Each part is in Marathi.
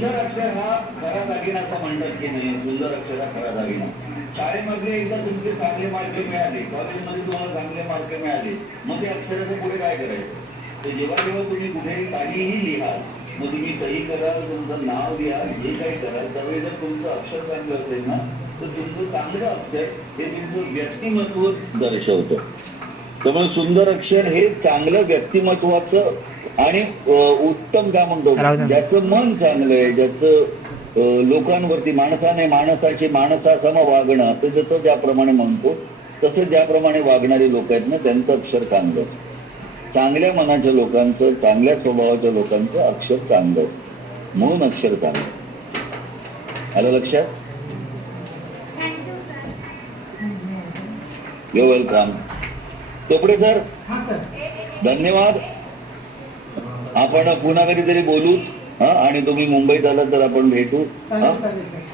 सुंदर अक्षर हा खरा दागिना असं म्हणतात की नाही? सुंदर अक्षर हा खरा दागिना. शाळेमध्ये एकदा तुमचे चांगले मार्क मिळाले कॉलेजमध्ये तुम्हाला चांगले मार्क मिळाले. मग ते अक्षराचं पुढे काय करायचं? तर जेव्हा जेव्हा तुम्ही कुठेही काहीही लिहा मग तुम्ही सही कराल तुमचं नाव लिहा जे काही कराल त्यावेळी जर तुमचं अक्षर चांगलं असेल ना तर तुमचं चांगलं अक्षर हे तुमचं व्यक्तिमत्व दर्शवतं. त्यामुळे सुंदर अक्षर हे चांगलं व्यक्तिमत्वाचं आणि उत्तम काय म्हणतो. ज्याचं मन चांगलं आहे ज्याचं लोकांवरती माणसाने माणसाची माणसासम वागणं असं जसं ज्याप्रमाणे म्हणतो तसं ज्याप्रमाणे वागणारे लोक आहेत ना त्यांचं अक्षर चांगलं चांगल्या मनाच्या लोकांचं चांगल्या स्वभावाच्या लोकांचं अक्षर चांगलं म्हणून अक्षर चांगलं आलं लक्षात? Thank you sir you welcome Chopde sir sir. धन्यवाद. आपण पुन्हा कधीतरी बोलू हा? आणि तुम्ही मुंबईत आला तर आपण भेटू हा?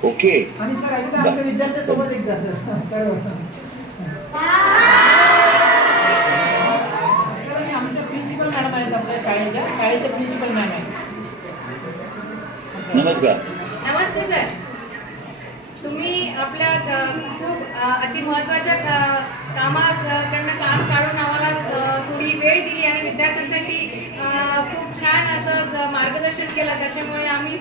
ओके. आणि सर एकदा आमच्या विद्यार्थ्यांसोबत एकदा सर. सर्व. सर हे आमच्या प्रिन्सिपल मॅडम आहेत आपल्या शाळेच्या. शाळेच्या प्रिन्सिपल मॅम आहेत. नमस्कार. नमस्ते सर. तुम्ही आपल्या खूप अतिमहत्वाच्या क- कामाकडनं काम काढून आम्हाला थोडी वेळ दिली आणि विद्यार्थ्यांसाठी खूप छान असं मार्गदर्शन केलं. त्याच्यामुळे आम्ही